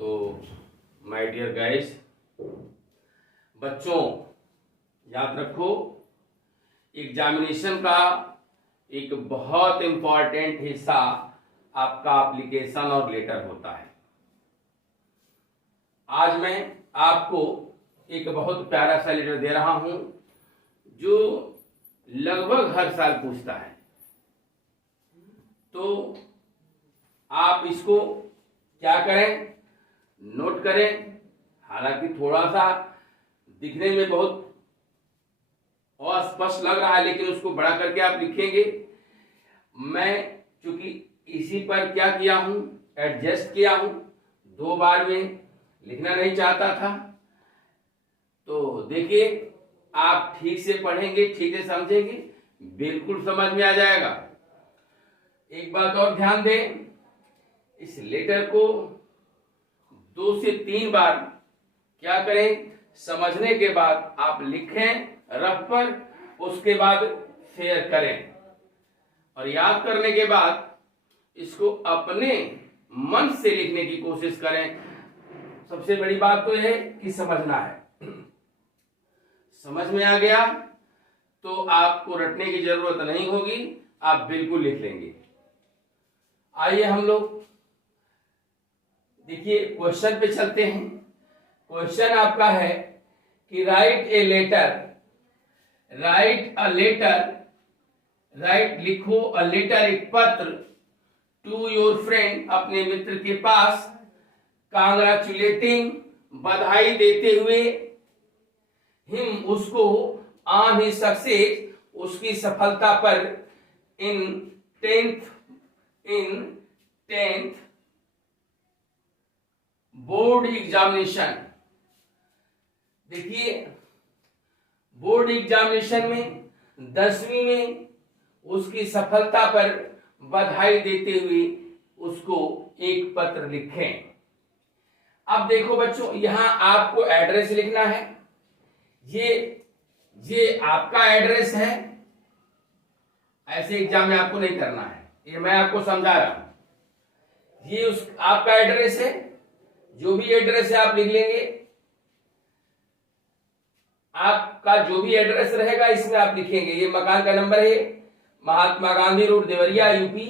तो my dear guys, बच्चों याद रखो, एग्जामिनेशन का एक बहुत इंपॉर्टेंट हिस्सा आपका एप्लीकेशन और लेटर होता है। आज मैं आपको एक बहुत प्यारा सा लेटर दे रहा हूं जो लगभग हर साल पूछता है। तो आप इसको क्या करें, नोट करें। हालांकि थोड़ा सा दिखने में बहुत अस्पष्ट लग रहा है, लेकिन उसको बड़ा करके आप लिखेंगे। मैं चूंकि इसी पर क्या किया हूं, एडजस्ट किया हूं, 2 बार में लिखना नहीं चाहता था। तो देखिए, आप ठीक से पढ़ेंगे, ठीक से समझेंगे, बिल्कुल समझ में आ जाएगा। एक बात और ध्यान दें, इस लेटर को 2 से 3 बार क्या करें, समझने के बाद आप लिखें रफ पर, उसके बाद शेयर करें और याद करने के बाद इसको अपने मन से लिखने की कोशिश करें। सबसे बड़ी बात तो यह है कि समझना है। समझ में आ गया तो आपको रटने की जरूरत नहीं होगी, आप बिल्कुल लिख लेंगे। आइए हम लोग देखिए क्वेश्चन पे चलते हैं। क्वेश्चन आपका है कि राइट ए लेटर, राइट लिखो अ लेटर, एक पत्र, टू योर फ्रेंड, अपने मित्र के पास, कांग्रेचुलेटिंग, बधाई देते हुए, हिम, उसको, ऑन ही सक्सेस, उसकी सफलता पर, इन टेंथ बोर्ड एग्जामिनेशन। देखिए, बोर्ड एग्जामिनेशन में 10वीं में उसकी सफलता पर बधाई देते हुए उसको एक पत्र लिखें। अब देखो बच्चों, यहां आपको एड्रेस लिखना है। ये आपका एड्रेस है। ऐसे एग्जाम में आपको नहीं करना है, ये मैं आपको समझा रहा हूं। ये आपका एड्रेस है, जो भी एड्रेस है आप लिख लेंगे। आपका जो भी एड्रेस रहेगा इसमें आप लिखेंगे। ये मकान का नंबर है, महात्मा गांधी रोड, देवरिया, यूपी।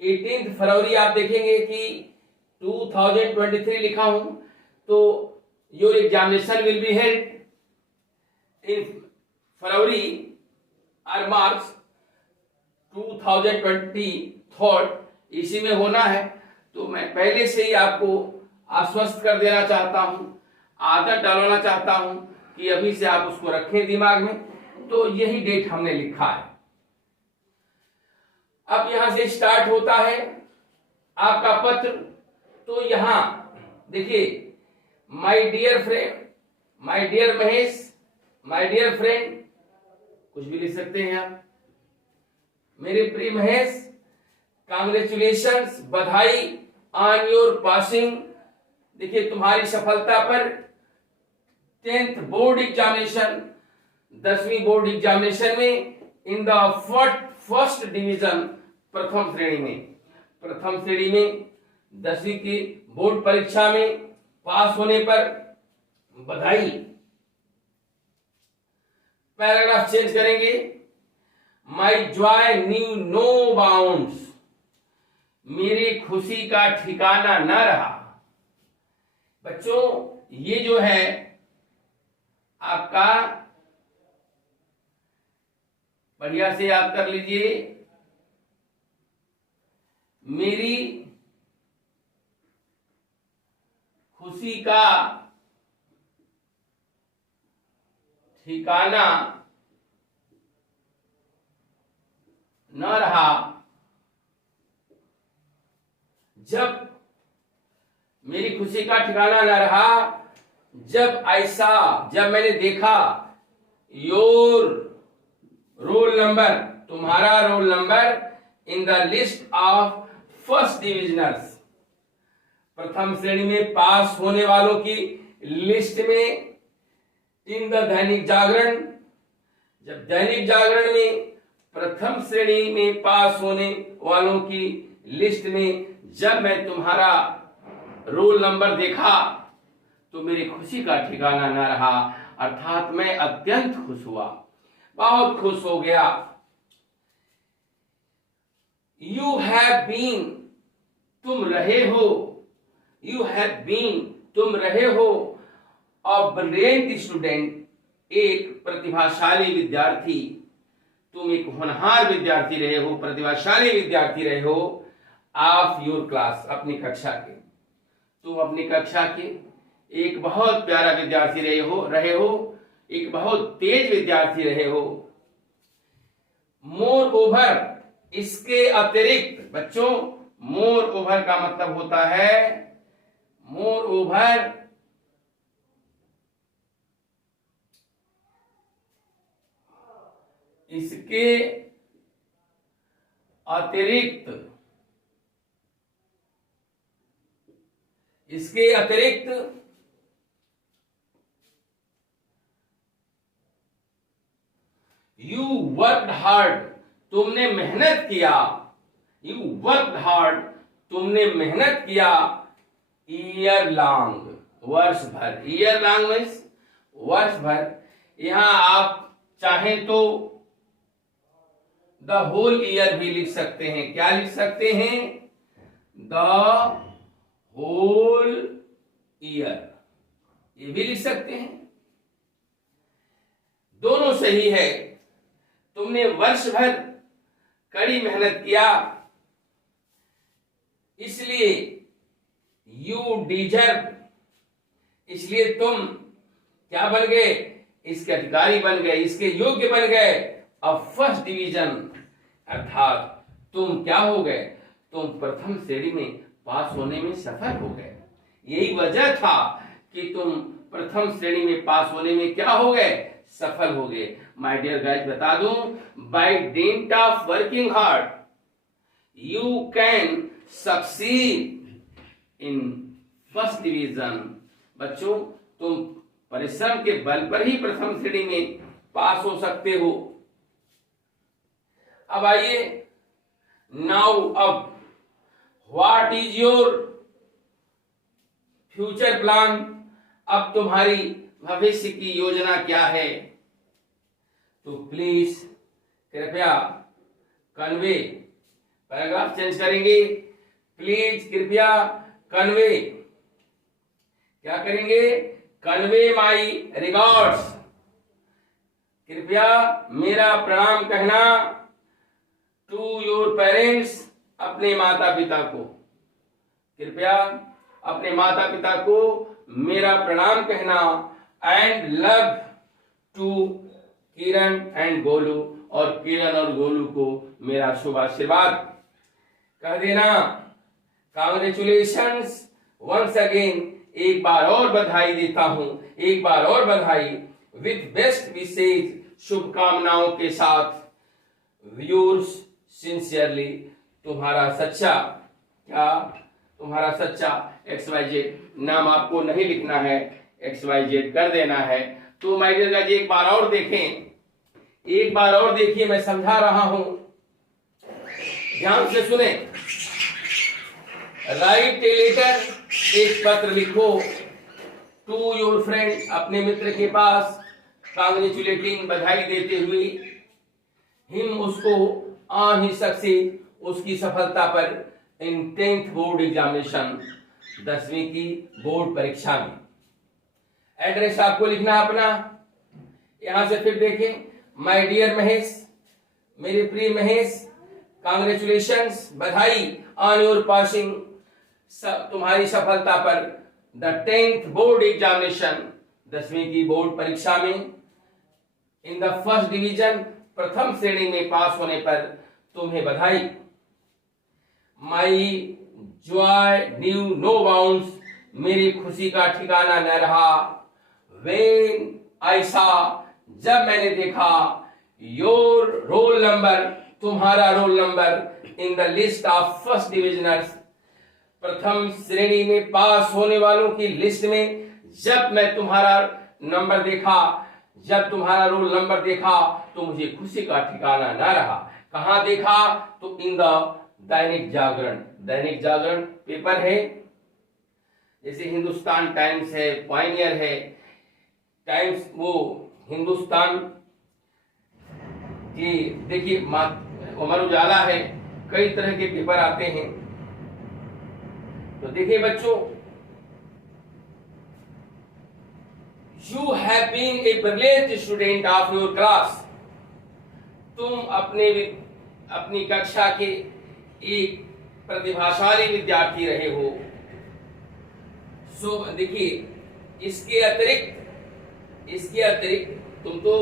18 फरवरी आप देखेंगे कि 2023 लिखा हूं। तो your examination will be held in February और मार्च 2023, इसी में होना है। तो मैं पहले से ही आपको आश्वस्त कर देना चाहता हूं, आदत डालना चाहता हूं कि अभी से आप उसको रखें दिमाग में। तो यही डेट हमने लिखा है। अब यहां से स्टार्ट होता है आपका पत्र। तो यहां देखिए, my dear friend, my dear Mahesh, my dear friend, कुछ भी लिख सकते हैं आप। मेरे प्रिय महेश, कांग्रेचुलेशंस, बधाई, ऑन योर पासिंग, देखिए तुम्हारी सफलता पर, 10th बोर्ड एग्जामिनेशन, 10वीं बोर्ड एग्जामिनेशन में, इन द फर्स्ट डिवीजन, प्रथम श्रेणी में 10वीं की बोर्ड परीक्षा में पास होने पर बधाई। पैराग्राफ चेंज करेंगे। My joy knew no bounds, मेरी खुशी का ठिकाना न रहा। बच्चों, ये जो है आपका, बढ़िया से आप कर लीजिए। मेरी खुशी का ठिकाना न रहा जब, मेरी खुशी का ठिकाना न रहा जब मैंने देखा, योर रोल नंबर, तुम्हारा roll number, in the list of first divisioners, प्रथम श्रेणी में पास होने वालों की लिस्ट में, इन द दैनिक जागरण, जब दैनिक जागरण में प्रथम श्रेणी में पास होने वालों की लिस्ट में जब मैं तुम्हारा रोल नंबर देखा तो मेरी खुशी का ठिकाना न रहा, अर्थात मैं अत्यंत खुश हुआ, बहुत खुश हो गया। यू हैव बीन, तुम रहे हो, यू हैव बीन, तुम रहे हो अ ब्रिलियंट स्टूडेंट, एक प्रतिभाशाली विद्यार्थी, तुम एक होनहार विद्यार्थी रहे हो, प्रतिभाशाली विद्यार्थी रहे हो ऑफ योर क्लास, अपनी कक्षा के, तुम अपनी कक्षा के एक बहुत प्यारा विद्यार्थी रहे हो, एक बहुत तेज विद्यार्थी रहे हो। मोर ओवर, इसके अतिरिक्त, बच्चों मोर ओवर का मतलब होता है, मोर ओवर इसके अतिरिक्त, इसके अतिरिक्त यू वर्कड हार्ड, तुमने मेहनत किया, यू वर्कड हार्ड, तुमने मेहनत किया, ईयर लॉन्ग, वर्ष भर, ईयर लॉन्ग मीन्स वर्ष भर। यहां आप चाहें तो द होल ईयर भी लिख सकते हैं। क्या लिख सकते हैं? द होल ईयर, ये भी लिख सकते हैं, दोनों सही है। तुमने वर्ष भर कड़ी मेहनत किया, इसलिए यू डिजर्व, इसलिए तुम क्या बन गए? इसके अधिकारी बन गए, इसके योग्य बन गए अब फर्स्ट डिवीजन, अर्थात तुम क्या हो गए? तुम प्रथम श्रेणी में पास होने में सफल हो गए। यही वजह था कि तुम प्रथम श्रेणी में पास होने में क्या हो गए? सफल हो गए। माय डियर गाइस, बता दूं, by dint of working hard you can succeed in first division. बच्चों, तुम परिश्रम के बल पर ही प्रथम श्रेणी में पास हो सकते हो। अब आइए, नाउ, अब what is your future plan, अब तुम्हारी भविष्य की योजना क्या है? तो प्लीज कृपया कन्वे, पैराग्राफ चेंज करेंगे, प्लीज कृपया कन्वे, क्या करेंगे? कन्वे माई रिगार्ड्स, कृपया मेरा प्रणाम कहना, टू योर पेरेंट्स, अपने माता पिता को, कृपया अपने माता पिता को मेरा प्रणाम कहना, and love to Kiran and Golu, और किरण और गोलू को मेरा शुभ आशीर्वाद कह देना। कांग्रेचुलेशंस वंस अगेन, एक बार और बधाई देता हूं, एक बार और बधाई, विथ बेस्ट विशेष, शुभकामनाओं के साथ, व्यूअर्स सिंसियरली, तुम्हारा सच्चा, क्या? तुम्हारा सच्चा XYZ, नाम आपको नहीं लिखना है, XYZ कर देना है। तो माय डियर गाइस, एक बार और देखें, एक बार और देखिए, मैं समझा रहा हूं, ध्यान से सुने। राइट ए लेटर, एक पत्र लिखो, टू योर फ्रेंड, अपने मित्र के पास, कांग्रेचुलेटिंग, बधाई देते हुए, हिम, उसको, ऑन ही सक्सेस, उसकी सफलता पर, इन 10th बोर्ड एग्जामिनेशन, 10वीं की बोर्ड परीक्षा में। एड्रेस आपको लिखना अपना, यहां से फिर देखें, माय डियर महेश, मेरे प्रिय महेश, कांग्रेचुलेशंस, बधाई, ऑन योर पासिंग, तुम्हारी सफलता पर, द 10th बोर्ड एग्जामिनेशन, 10वीं की बोर्ड परीक्षा में, इन द फर्स्ट डिवीजन, प्रथम श्रेणी में पास होने पर तुम्हें बधाई। My joy knew no bounds, मेरी खुशी का ठिकाना न रहा, वेन आई सा, जब मैंने देखा, योर रोल नंबर, तुम्हारा roll number, in the list of first divisioners, प्रथम श्रेणी में पास होने वालों की लिस्ट में जब मैं तुम्हारा नंबर देखा, जब तुम्हारा रोल नंबर देखा, तो मुझे खुशी का ठिकाना न रहा। कहां देखा? तो in the Dainik Jagran, Dainik Jagran paper है, जैसे हिंदुस्तान टाइम्स है, पायनियर है, टाइम्स वो हिंदुस्तान जी, देखिए अमर उजाला है, कई तरह के पेपर आते हैं। तो देखिए बच्चों, you have been a brilliant student of your class. तुम अपनी कक्षा के एक प्रतिभाशाली विद्यार्थी रहे हो। सो देखिए, इसके अतिरिक्त तुम तो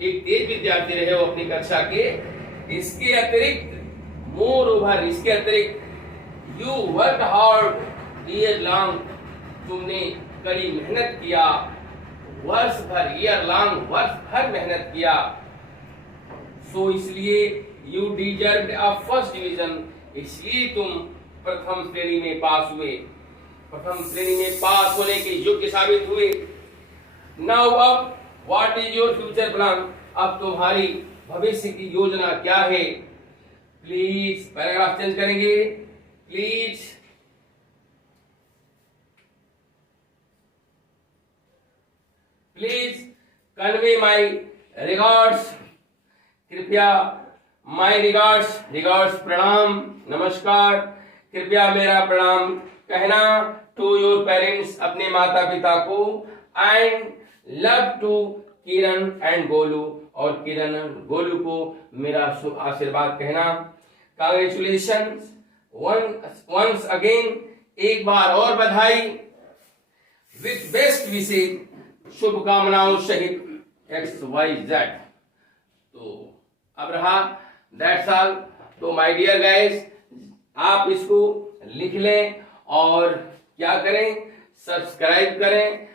एक तेज विद्यार्थी रहे हो अपनी कक्षा के। इसके अतिरिक्त you work hard year long. तुमने कड़ी मेहनत किया, वर्ष भर मेहनत किया। सो इसलिए you deserved a first division. इसलिए तुम प्रथम श्रेणी में पास हुए, प्रथम श्रेणी में पास होने के योग्य साबित हुए। नाउ अब what is your future plan? अब तुम्हारी भविष्य की योजना क्या है? प्लीज पैराग्राफ चेंज करेंगे। Please convey my regards. कृपया माई रिगार्ड्स प्रणाम, नमस्कार। कृपया मेरा प्रणाम कहना टू योर पेरेंट्स, अपने माता पिता को। And love to Kiran and Golu, और किरण गोलू को मेरा शुभ आशीर्वाद कहना। कांग्रेचुलेशंस वंस अगेन, एक बार और बधाई। विथ बेस्ट विशेष, शुभकामनाओं सहित XYZ। तो अब रहा दैट्स ऑल। तो माय डियर गाइस, आप इसको लिख लें और क्या करें, सब्सक्राइब करें,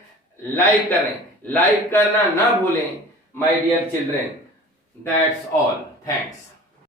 लाइक करना ना भूलें my dear children. That's all, thanks.